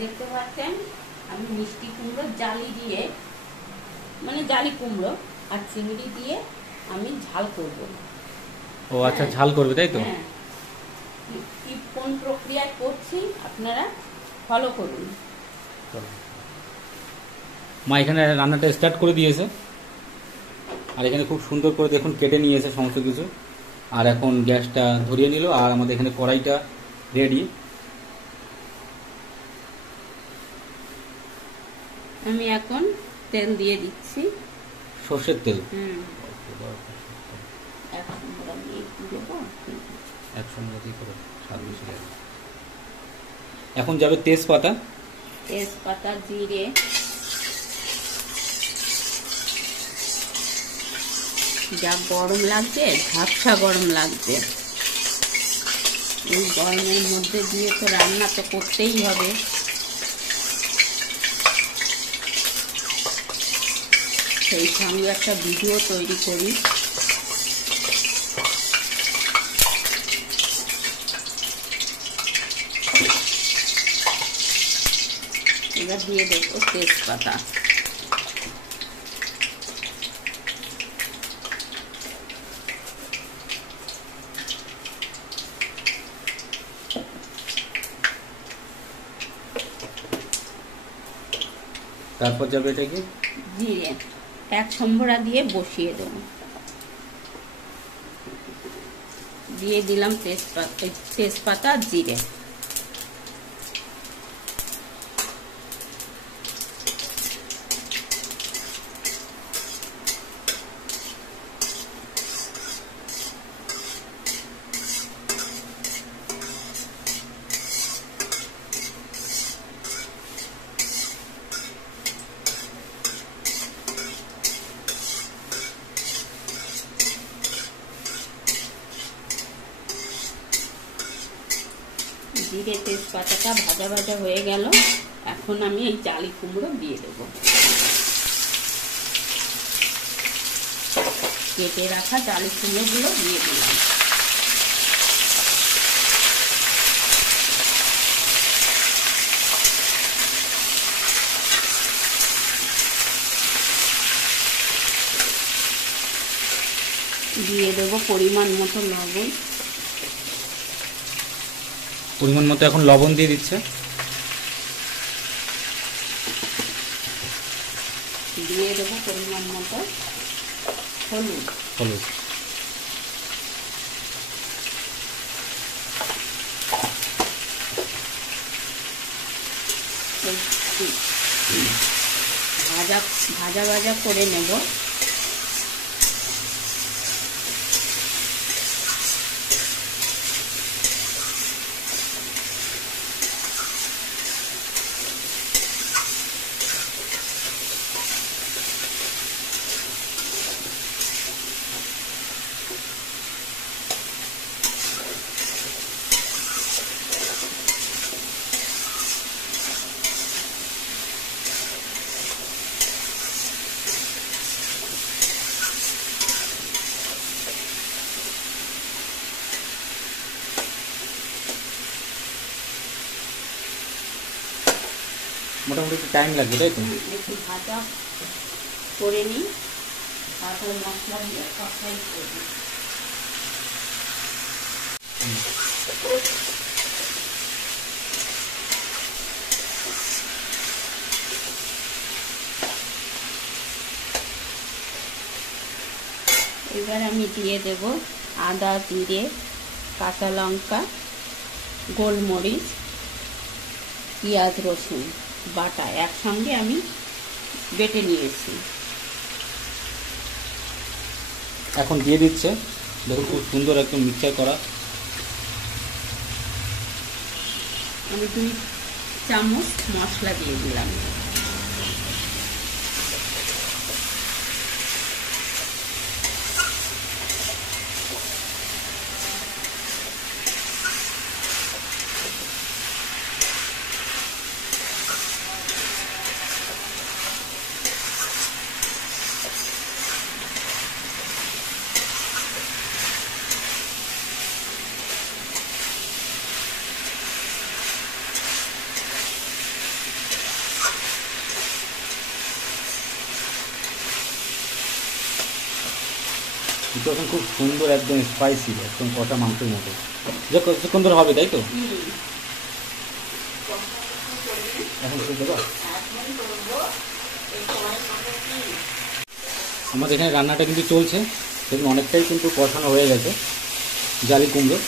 দেখতে পাচ্ছেন আমি মিষ্টি কুমড়ো জালি দিয়ে, মানে জালি কুমড়ো আর চিংড়ি দিয়ে আমি ঝাল করব। ও আচ্ছা, ঝাল করবে তাই তো? হ্যাঁ, কোন প্রক্রিয়ায় করছি আপনারা ফলো করুন। মা এখানে রান্নাটা স্টার্ট করে দিয়েছে, আর এখানে খুব সুন্দর করে দেখুন কেটে নিয়েছে সমস্ত কিছু। আর এখন গ্যাসটা ধরিয়ে নিল, আর আমাদের এখানে কড়াইটা রেডি। আমি এখন তেল দিয়ে দিচ্ছি, সর্ষের তেল। এখন যাবে তেজপাতা, জিরে, যা গরম লাগছে, ঝাপসা গরম লাগছে। এই গরমের মধ্যে দিয়ে তো রান্না তো করতেই হবে। সেই সঙ্গে একটা ভিডিও তৈরি করি। এবার দিয়ে দেবো তেজপাতা। তারপর যাবে এটা কি জিরে, এক সম্বরা দিয়ে বসিয়ে দেব। দিয়ে দিলাম তেজপাতা জিরে। জিরে তেজপাতাটা ভাজা ভাজা হয়ে গেল। এখন আমি এই জালি কুমড়ো দিয়ে দেব। কেটে রাখা জালি কুমড়োগুলো দিয়ে দিলাম। দিয়ে দেব পরিমাণ মতো লবণ। পরিমাণ মতো এখন লবণ দিয়ে দিচ্ছে। দিয়ে দেবো পরিমাণ মতো হলুদ। ভাজা ভাজা করে নেব। মোটামুটি একটু টাইম লাগবে তাই তো? একটু ভাজা করে নিই, তারপর মশলা দিয়ে কষাই করবো। এবার আমি দিয়ে দেব আদা, জিরে, কাঁচা লঙ্কা, গোলমরিচ, পেঁয়াজ, রসুন বাটা একসঙ্গে আমি বেটে নিয়েছি। এখন দিয়ে দিচ্ছে, দেখুন খুব সুন্দর একদম মিক্সচার করা। আমি 2 চামচ মশলা দিয়ে দিলাম। এটা এখন খুব সুন্দর, একদম স্পাইসি, একদম কষা মাংসের মতো। যে কতক্ষণ ধরে হবে, তাই তো? এখন শুরু দেবো। আমাদের এখানে রান্নাটা কিন্তু চলছে, দেখুন অনেকটাই কিন্তু কষানো হয়ে গেছে জালি কুমড়ো।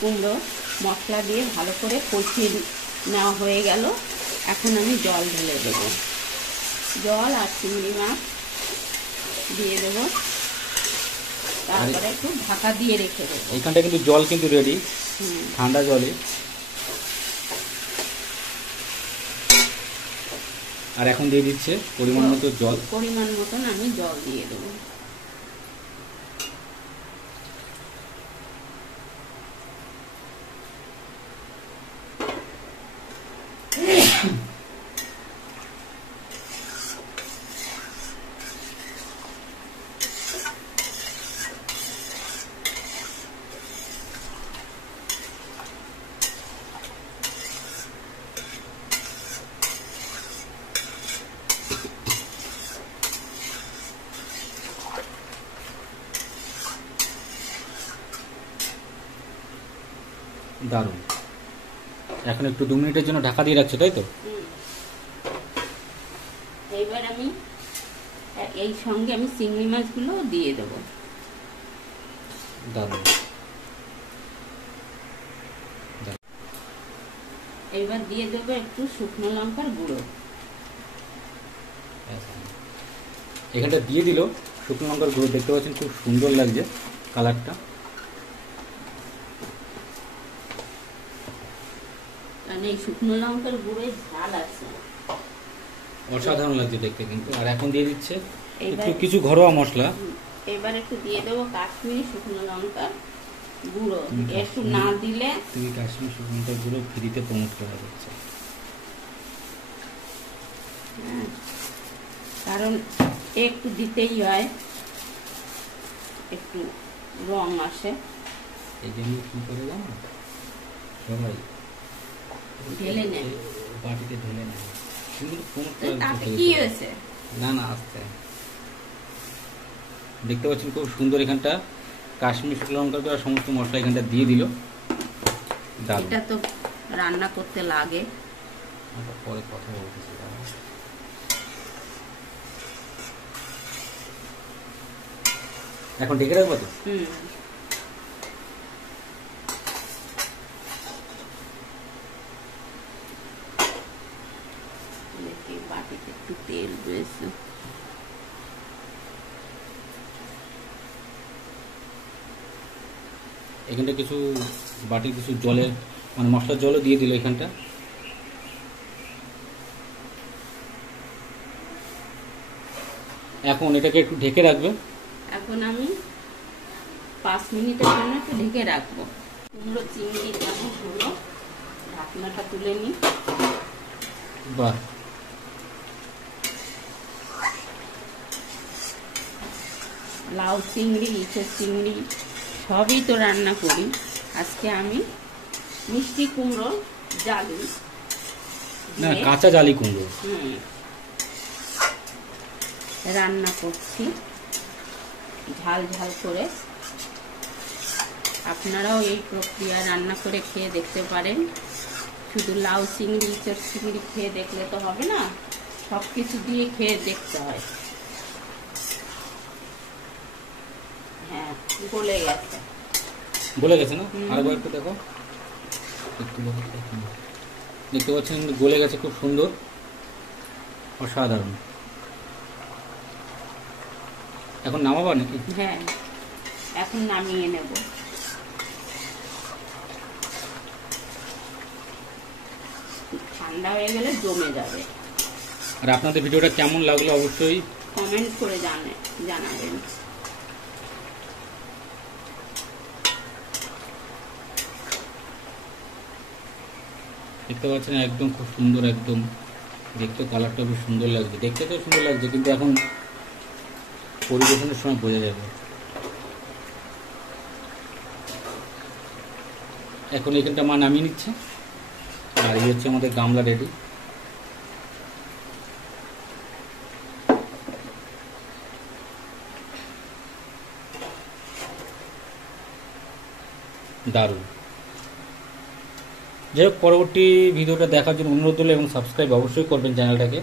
কুমড়ো মশলা দিয়ে ভালো করে কষিয়ে নেওয়া হয়ে গেল। এখন আমি জল ঢেলে দেবো, জল আর চিংড়ি মাছ দিয়ে দেবো, তারপরে একটু ঢাকা দিয়ে রেখে দেবো। এইখানটা কিন্তু জল কিন্তু রেডি, ঠান্ডা জলে। আর এখন দিয়ে দিচ্ছে পরিমাণ মতো জল, পরিমাণ মতন আমি জল দিয়ে দেবো। দারুণ। এখন একটু 2 মিনিটের জন্য ঢাকা দিয়ে রাখছো, তাই তো? এইবার আমি এই সঙ্গে আমি চিংড়ি মাছগুলো দিয়ে দেবো। দারুণ। এইবার দিয়ে দেবো একটু শুকনো লঙ্কার গুঁড়ো। এখানটা দিয়ে দিল শুকনো লঙ্কার গুঁড়ো, দেখতে পাচ্ছেন খুব সুন্দর লাগছে কালারটা। কারণ এই শুকনো লঙ্কার গুঁড়োয় ঝাল আছে, অসাধারণ লাগছে দেখতে কিন্তু। আর এখন দিয়ে দিচ্ছে এইবার একটু কিছু ঘরোয়া মশলা। এবার একটু দিয়ে দেবো কাশ্মীরি শুকনো লঙ্কার গুঁড়ো। একটু না দিলে তুমি কাশ্মীরি শুকনো লঙ্কার গুঁড়ো ফ্রিতে প্রমোট করা যাচ্ছে। কারণ একটু দিতেই হয়, একটু রং আসে। এই জন্য কি করে জানো, সবাই ঢেলে নেয়, বাটিতে ঢেলে নেয়, কিন্তু প্রমোট করা তাতে কি হয়েছে? না না, আস্তে। দেখতে পাচ্ছেন খুব সুন্দর এখানটা কাশ্মীরি শুকনো লঙ্কার গুঁড়ো সমস্ত মশলা এখানটা দিয়ে দিল। এটা তো রান্না করতে লাগে। পরে কথা বলতেছি। এখন ঢেকে রাখবো তো? বাটিতে একটু তেল রয়েছে। এখানটা কিছু বাটি কিছু জলের মানে মশলার জলও দিয়ে দিল এখানটা। এখন এটাকে একটু ঢেকে রাখবে। এখন আমি 5 মিনিটের জন্য একটু ঢেকে রাখবো। কুমড়ো চিংড়ি যেমন হলো, ঢাকনাটা তুলে নিই। বাহ, লাউ চিংড়ি, ইঁচড় চিংড়ি সবই তো রান্না করি। আজকে আমি মিষ্টি কুমড়ো জালি, না কাঁচা জালি কুমড়ো রান্না করছি ঝাল ঝাল করে। আপনারাও এই প্রক্রিয়া রান্না করে খেয়ে দেখতে পারেন। শুধু লাউ চিংড়ি, ইঁচড় চিংড়ি খেয়ে দেখলে তো হবে না, সব কিছু দিয়ে খেয়ে দেখতে হয়। হ্যাঁ, গলে গেছে। গলে গেছে না? আরেকবার একটু দেখো, একটু দেখতে পাচ্ছেন গলে গেছে, খুব সুন্দর, অসাধারণ। এখন নামাবা নাকি? হ্যাঁ, এখন নামিয়ে নেব। ঠান্ডা হয়ে গেলে জমে যাবে। আর আপনাদের ভিডিওটা কেমন লাগলো অবশ্যই কমেন্ট করে জানাবেন। দেখতে পাচ্ছেন একদম খুব সুন্দর, একদম দেখতে কালারটা খুব সুন্দর লাগছে, দেখতে তো সুন্দর লাগছে, কিন্তু এখন পরিবেশনের সময় বোঝা যাবে। এখন এখানটা মা নামিয়ে নিচ্ছে, আর এই হচ্ছে আমাদের গামলা রেডি। দারুণ। যাই হোক, পরবর্তী ভিডিওটা দেখার জন্য অনুরোধ হলো এবং সাবস্ক্রাইব অবশ্যই করবেন চ্যানেলটাকে।